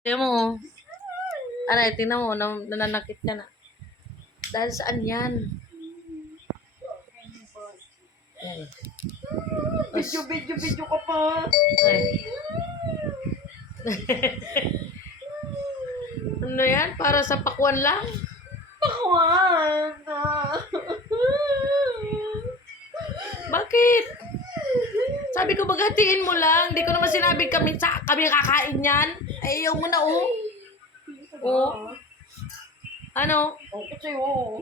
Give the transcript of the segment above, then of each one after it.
Tingnan mo, oh. Aray, tingnan mo, nananakit ka na. Dahil saan yan? Ay. Video ka pa. Ay. Ano yan? Para sa pakwan lang? Pakwan. Bakit? Sabi ko, baghatiin mo lang. Hindi ko naman sinabi kami kakain yan. Ay, ayaw mo na, oh. Oh. Ano? Okay sa'yo.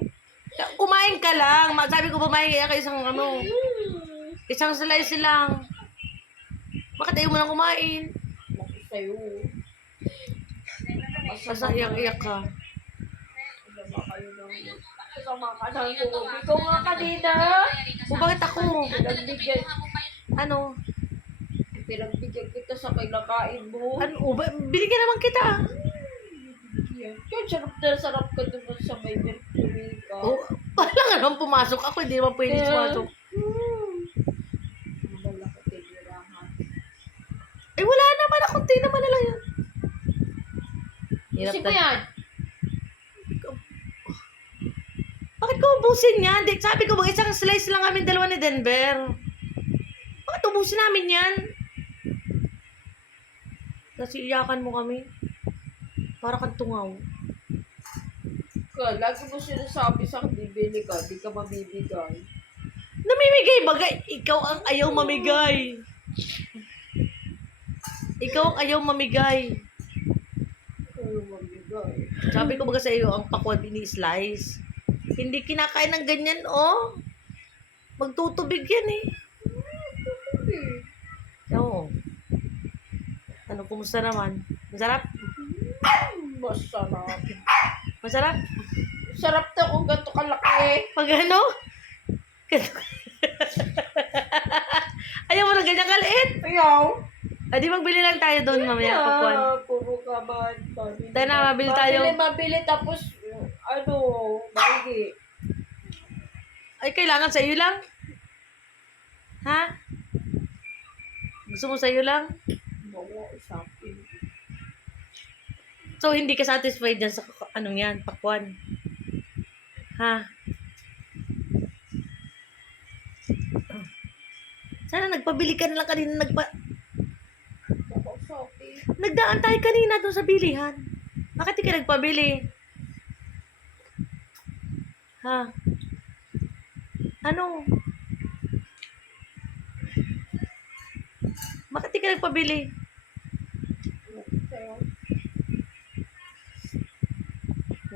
Kumain ka lang. Sabi ko, bumain kaya ka isang ano. Isang slice lang. Bakit ayaw mo na kumain? Okay sa'yo. Basta iyak-iyak ka. Kasama kayo ng... Kasama ka ng kubi ko nga kanina. O, bakit ako? Pinagbigyan. Ano? Pinagbigyan kita sa kinakain mo. Ano? Binigyan naman kita. Yan, sarap ka doon sa may mercury ka. Oh, wala nga naman pumasok ako. Hindi naman pwede pumasok. Wala ka tinirahan. Eh, wala naman. Kunti naman na lang yun. Kasi ko yan. Bakit ko ubusin yan? Sabi ko, isang slice lang kami dalawa ni Denver. Bakit ubusin namin yan? Kasi iyakan mo kami. Para kang tungaw. Lagi mo sinasabi sa akin, bibili ka, di ka mamibigay. Namimigay bagay. Ikaw ang ayaw mamigay. Ikaw ang ayaw mamigay. Ayaw mamibigay. Sabi ko baga sa iyo, ang pakwan ini-slice. Hindi kinakain ng ganyan, oh. Magtutubig yan, eh. Oo. Ano, kumusta naman? Masarap? Masarap. Masarap? Sarap to kung ganito kalaki. Pag ano? Ayaw mo ng ganyan kaliit? Ayaw. Di magbili lang tayo doon mamaya, pakwan. Puro ka ba? Tayo na, mabili tayo. Mabili, tapos, bagi. Ay, kailangan sa iyo lang? Ha? Gusto mo sa iyo lang? Bawa, isapin. So, hindi ka satisfied dyan sa anong yan, pakwan? Ha? Sana nagpabili ka na lang kanina. Bawa, isapin. Nagdaan tayo kanina doon sa bilihan. Bakit di ka nagpabili? Ha? Ano? Bakit di ka nagpabili?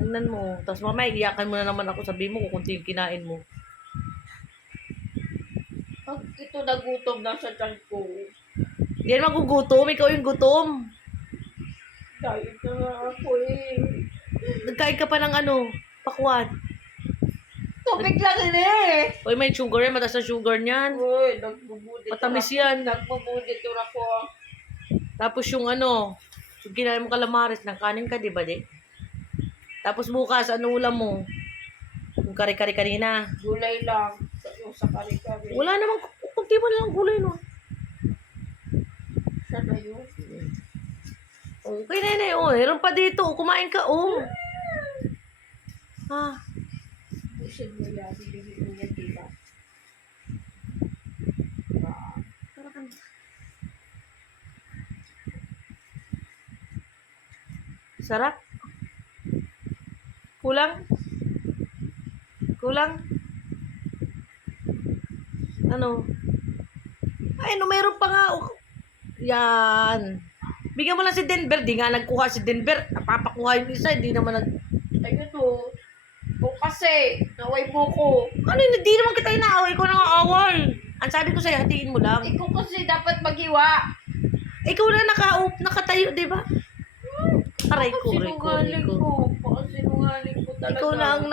Tingnan mo. Tapos mamaya, iyakan mo na naman ako. Sabihin mo kung kunti yung kinain mo. Pag ito nagutom na sa tiyan ko, Hindi yan magugutom. Ikaw yung gutom. diet na nga ako eh. Nagkain ka pa ng ano, pakwan. Tubig lang eh. Uy, may sugar yan. Mataas na sugar niyan. Uy, nagbubudit. Matamis yan. Nagbubudit ako. Tapos yung ano, yung kinain mo kalamares, nakanin ka, di ba, di? Tapos bukas, ano ulam mo? Yung kare-kare kanina. Gulay lang. Yung sa kari-kari. Wala namang, kunti mo lang gulay, no? Siya na yun. Okay, nene, oh. Meron pa dito. Kumain ka, oh. Ha? Pusin mo yan. Hindi mo yan, diba? Sarap. Kulang? Kulang? Ano? Ay, no, meron pa nga. Oh. Yan. Bigyan mo lang si Denver. Di nga nagkuha si Denver. Napapakuha yung isa. Hindi naman nag... Ayun o. O kasi, naway mo ko. Ano yun? Hindi naman kita inaaway. Ikaw nang-aaway. Ang sabi ko sa'yo, hatiin mo lang. Ikaw kasi dapat maghiwa. Ikaw na nakatayo, di ba? Aray ko, aray ko, aray Sinungaling ko. ko. Sinungaling ko talaga. Ikaw na ang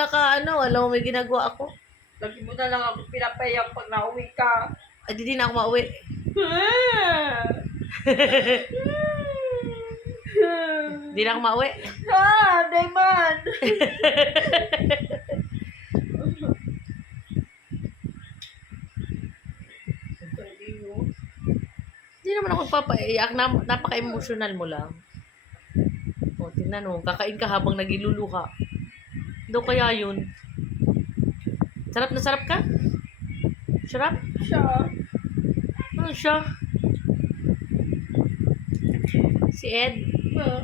alam mo, may ginagawa ako. Lagi mo na lang ako pinapayang pag nauwi ka. Ay, di na ako mauwi. Di na ako mauwi. Dayman! Di naman ako papaiyak. Napaka-emotional mo lang. Tingnan mo, kakain ka habang nagiluluha. Daw kaya yun. Sarap na sarap ka? Sarap? Siya. Ano siya? Si Ed? Ha?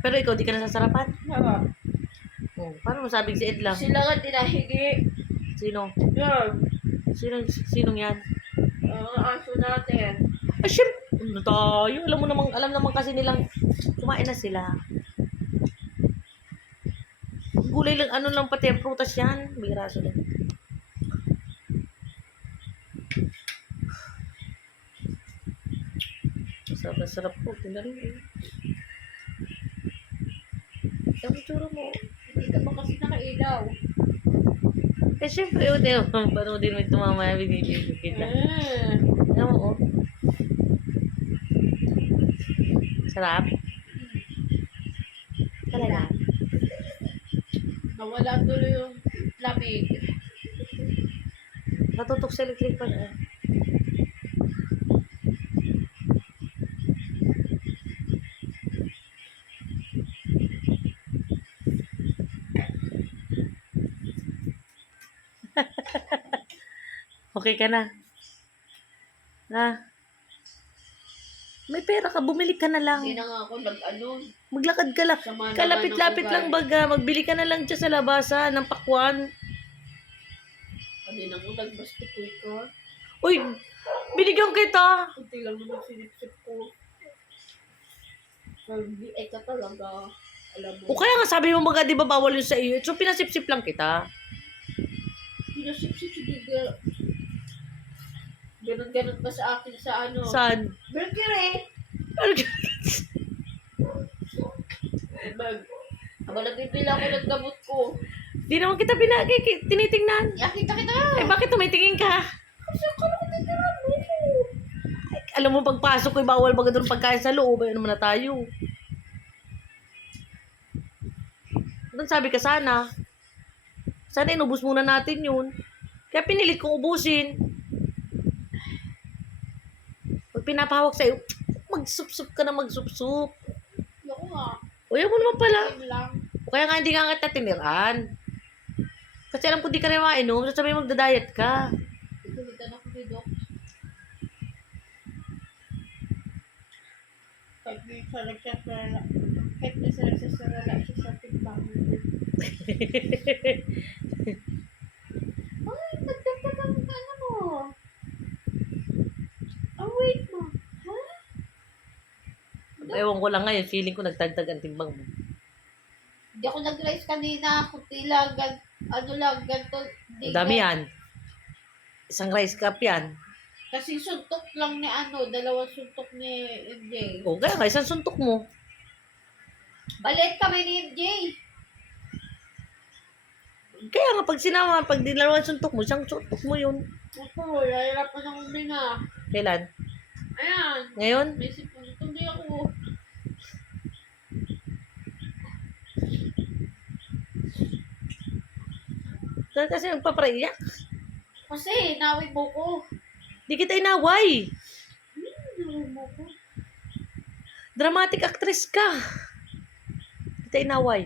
Pero ikaw, di ka nasasarapan? Ha? Oh, paano mo sabing si Ed lang? Sila nga tinahigi. Sino? Yan. Sinong yan? Ang aso natin. Ay, syempre. Ano tayo? Alam naman kasi nilang kumain na sila. Gulay lang, ano lang pati ang prutas yan. Bira sila. Sarap na sarap po. Tingnan mo. Ang tsura mo. Hindi ka pa kasi nakailaw. Eh, syempre, yun. Paano din mo ito mamaya binibigyan kita. Alam mo, oh. Sarap. Talaga. Nawala tuloy yung lamig. Natutok sa electric pan. Okay ka na? Ha? May pera ka, bumili ka na lang. Hindi na nga ako nag-ano. Maglakad ka lang. Sama naman Kalapit-lapit ng lang ugali. baga. Magbili ka na lang dyan sa labasan ng pakwan. Kanina ko nagbasketoy ka. Uy, binigyan kita. Kunti lang naman sinipsip ko. Hindi, ka talaga. Alam mo. O kaya nga sabi mo baga, di ba bawal yun sa iyo? So pinasip-sip lang kita. Sinasipsip si Giga. Ganon-ganon pa sa akin sa ano. Saan? Mercury! Ano Habang nagpipila ko ng gamot ko. Di naman kita tinitingnan. Yakita kita! Eh bakit tumitingin ka? Kasi ako na kutitiran mo ko. Alam mo, pagpasok ko, bawal baga doon pagkain sa loob. Ayun naman na tayo. Doon sabi ka sana. Sana inubos muna natin yun. Kaya pinilit kong ubusin. Pag pinapahawak sa'yo, magsup-sup ka na magsup-sup. Ako nga. O yan mo naman pala. Time lang. O kaya nga hindi nga kita tiniran. Kasi alam ko di ka rin mainom. Sasabihin magda-diet ka. Ikulitan ako ni Doc. Kahit minsan nagsasarala. Kahit minsan nagsasarala siya sa timbang. Ay, nagdagdag ang ano mo. Ang weight mo. Ha? Ewan ko lang ngayon. Feeling ko nagtagtag ang timbang mo. Hindi ako nag-rice kanina. Kunti lang. Ano lang. Ganito. Ang dami yan. Isang rice cup yan. Kasi suntok lang ni ano. Dalawang suntok ni MJ. O kaya nga, isang suntok mo. Balit kami ni MJ. Kaya nga, pag sinama, pag dinalawan suntok mo, isang suntok mo yun. Ako, lahirap pa ng uminga. Kailan? Ayan. Ngayon? May sipon. Hindi ako. Kaya kasi nagpapraiyak. Kasi, naway mo ko. Di kita inaway. Naway mo ko. Dramatic actress ka. Di kita inaway.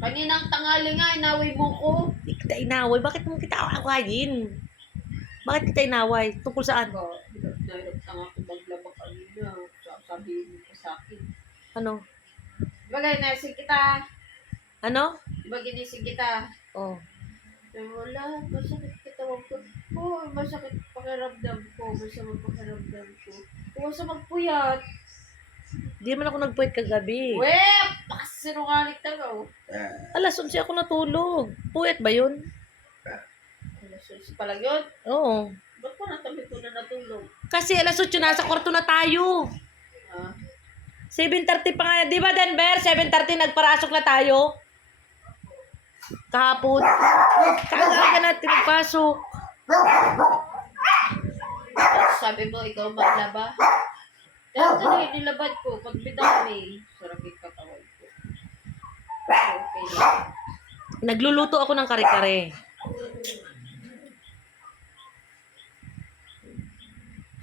Kaninang tangali nga, naway mo ko. Di kita inaway. Bakit mo kita awayin? Bakit kita inaway? Tungkol saan? Nahirap na nga ako maglaba kanina. Sabihin mo ko sa akin. Ano? Bagay, naising kita. Ano? Diba ginising kita? Oh. Wala, masakit katawan ko. Oo, masakit pakiramdam ko. Masama pakiramdam ko. Huwag sa magpuyat. Di man ako nagpuwit kagabi. Weh! Sinungaling talaga, oh. Alas 11 ako natulog. Puwet ba yun? Alas pa lang yun. Oo. Ba't pa natabi ko na natulog? Kasi alas 8 nasa kwarto na tayo. Ah, 7:30 pa nga. Di ba, Denver? 7:30 nagparasok na tayo. Kahapon. Kaaga natin nagpasok. sabi mo, ikaw maglaba. Dahil talaga nilabad ko. Pag bidami, sarap yung katawan ko. Okay lang. Nagluluto ako ng kare-kare.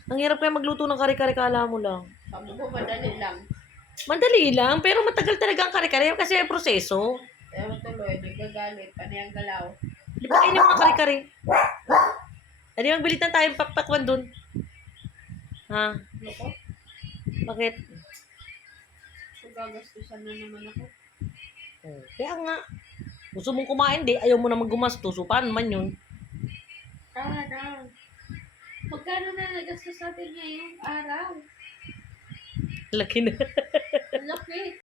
Ang hirap kaya magluto ng kare-kare, kala mo lang. Sabi ko, madali lang. Madali lang, pero matagal talaga ang kare-kare kasi may proseso. Pero tuloy, di gagalit. Panayang galaw. Di ba kainin mo ng kare-kare? Hindi magbilitan tayong pakpakwan dun. Ha? Loko. Bakit? So, gagastusan na naman ako. Kaya nga. Gusto mong kumain, di. Ayaw mo naman gumastos. So, paano man yun? Tama na. Magkano na nagastos natin ngayong araw? Laki na. Laki.